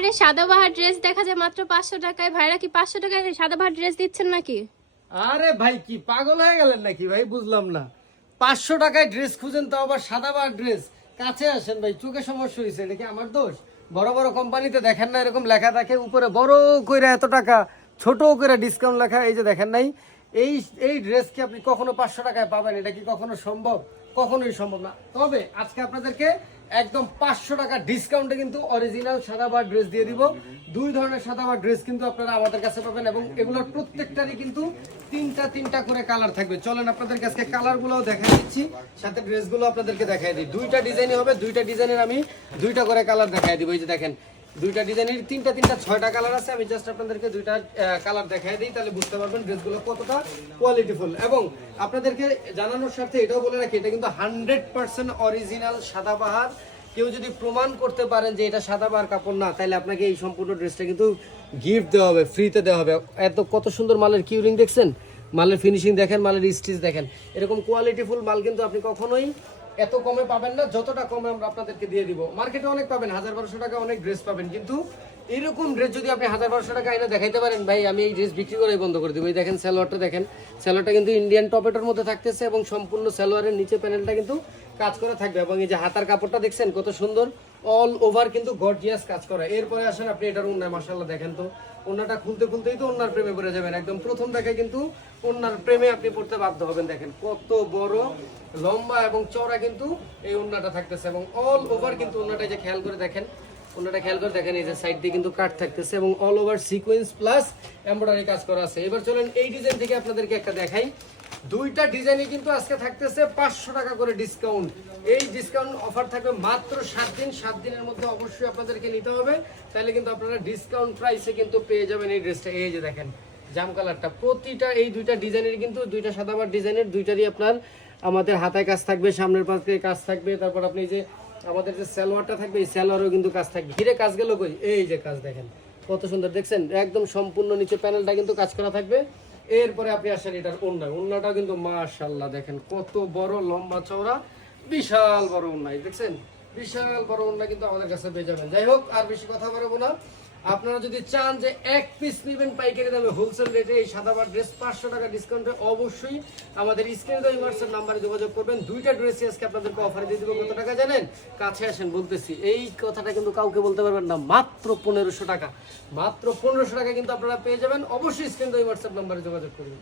আরে সাদাবাহার ড্রেস দেখা যায় মাত্র 500 টাকায়। ভাইরা কি 500 টাকায় সাদাবাহার ড্রেস দিচ্ছেন নাকি? আরে ভাই কি পাগল হয়ে গেলেন নাকি ভাই, বুঝলাম না। 500 টাকায় ড্রেস খুঁজেন, তো আবার সাদাবাহার ড্রেস। কাছে আসেন ভাই, চোখে সমস্যা হয়েছে, এটা কি আমার দোষ? বড় বড় কোম্পানিতে দেখেন না এরকম লেখা থাকে উপরে বড় কইরা এত টাকা, ছোট করে ডিসকাউন্ট লেখা, এই যে দেখেন নাই? এই এই ড্রেস কি আপনি কখনো 500 টাকায় পাবেন? এটা কি কখনো সম্ভব? কখনোই সম্ভব না। তবে আজকে আপনাদেরকে একদম 500 টাকা ডিসকাউন্টে কিন্তু অরিজিনাল সাদাবাহার ড্রেস দিয়ে দিব। দুই ধরনের সাদাবাহার ড্রেস কিন্তু আপনারা আমাদের কাছে পাবেন, এবং এগুলোর প্রত্যেকটারই কিন্তু তিনটা করে কালার থাকবে। চলেন আপনাদেরকে আজকে কালারগুলোও দেখাই দিচ্ছি, সাথে ড্রেসগুলো আপনাদেরকে দেখাই দিই। দুইটা ডিজাইনই হবে, দুইটা ডিজাইনের আমি দুইটা করে কালার দেখাই দিব। এই যে দেখেন, দুইটা ডিজাইনের তিনটা 6টা কালার আছে। আমি জাস্ট আপনাদেরকে দুইটা কালার দেখাই দিই, তাহলে বুঝতে পারবেন ড্রেসগুলো কতটা কোয়ালিটিফুল। এবং আপনাদেরকে জানানোর স্বার্থে এটাও বলে রাখি, এটা কিন্তু 100% অরিজিনাল সাদাবাহার। কেউ যদি প্রমাণ করতে পারেন যে এটা সাদাবাহার কাপড় না, তাহলে আপনাকে এই সম্পূর্ণ ড্রেসটা কিন্তু গিফট দেওয়া হবে, ফ্রিতে দেওয়া হবে। এত কত সুন্দর মালের কিউরিং দেখছেন, মালের ফিনিশিং দেখেন, মালের স্টিচ দেখেন। এরকম কোয়ালিটিফুল মাল কিন্তু আপনি কখনোই এত কমে পাবেন না, যতটা কমে আমরা আপনাদেরকে দিয়ে দিব। মার্কেটে অনেক পাবেন, 1000-1200 টাকা অনেক ড্রেস পাবেন, কিন্তু এরকম ড্রেস যদি আপনি 1000-1200 টাকা এনে দেখাইতে পারেন, ভাই আমি এই ড্রেস বিক্রি করেই বন্ধ করে দিব। এই দেখেন সালোয়ারটা দেখেন, সালোয়ারটা কিন্তু ইন্ডিয়ান টপেটোর মধ্যে থাকতেছে, এবং সম্পূর্ণ সালোয়ারের নিচে প্যানেলটা কিন্তু কাজ করা থাকবে। এবং এই যে হাতার কাপড়টা দেখছেন কত সুন্দর, অল ওভার কিন্তু গর্জিয়াস কাজ করা। এরপরে আসেন আপনি এটার ওন্নায়, মাশাআল্লাহ দেখেন তো, ওন্নাটা খুলতেই তো ওন্নার প্রেমে পড়ে যাবেন। একদম প্রথম দেখায় কিন্তু ওন্নার প্রেমে আপনি পড়তে বাধ্য হবেন। দেখেন কত বড় লম্বা এবং চওড়া কিন্তু এই ওন্নাটা থাকতেছে, এবং অল ওভার কিন্তু ওন্নাটা যে খেয়াল করে দেখেন, ওন্নাটা খেয়াল করে দেখেন, এই যে সাইড দিয়ে কিন্তু কাট থাকতেছে, এবং all over sequence plus embroidery কাজ করা আছে। এবার চলেন এই ডিজাইন থেকে আপনাদেরকে একটা দেখাই। দুইটা ডিজাইনে কিন্তু আজকে থাকতেছে 500 টাকা করে ডিসকাউন্ট। এই ডিসকাউন্ট অফার থাকবে মাত্র 7 দিন। 7 দিনের মধ্যে অবশ্যই আপনাদেরকে নিতে হবে, তাহলে কিন্তু আপনারা ডিসকাউন্ট প্রাইসে কিন্তু পেয়ে যাবেন এই ড্রেসটা। এই যে দেখেন জাম কালারটা, প্রতিটা এই দুইটা ডিজাইনের কিন্তু দুইটা সাদাবাহার ডিজাইনের দুইটারই আপনার আমাদের হাতায় কাজ থাকবে, সামনের পাশে কাজ থাকবে। তারপর আপনি যে আমাদের যে সালোয়ারটা থাকবে, এই সালোয়ারও কিন্তু কাজ থাকবে। ঘিরে কাজ গেল কই, এই যে কাজ দেখেন কত সুন্দর, দেখছেন একদম সম্পূর্ণ নিচে প্যানেলটা কিন্তু কাজ করা থাকবে। এরপরে আপনি আসেন এটার ওন্না, ওন্নাটা কিন্তু মাশাআল্লাহ দেখেন কত বড় লম্বা চওড়া, বিশাল বড় ওন্না, দেখছেন বিশাল বড় ওন্না কিন্তু আমাদের কাছে পেয়ে যাবেন। যাই হোক, আর বেশি কথা বলবো না। আপনারা যদি চান যে এক পিস নেবেন পাইকারি দামে হোলসেল রেটে এই সাদাবাহার ড্রেস 500 টাকা ডিসকাউন্টে, অবশ্যই আমাদের স্ক্রিনে দেওয়া হোয়াটসঅ্যাপ নাম্বারে যোগাযোগ করবেন। দুইটা ড্রেসই আজকে আপনাদেরকে অফারে দিয়ে দেবো। কত টাকা জানেন? কাছে আসেন বলতেছি, এই কথাটা কিন্তু কাউকে বলতে পারবেন না, মাত্র 1500 টাকা। মাত্র 1500 টাকা কিন্তু আপনারা পেয়ে যাবেন। অবশ্যই স্ক্রিনে দেওয়া হোয়াটসঅ্যাপ নাম্বারে যোগাযোগ করবেন।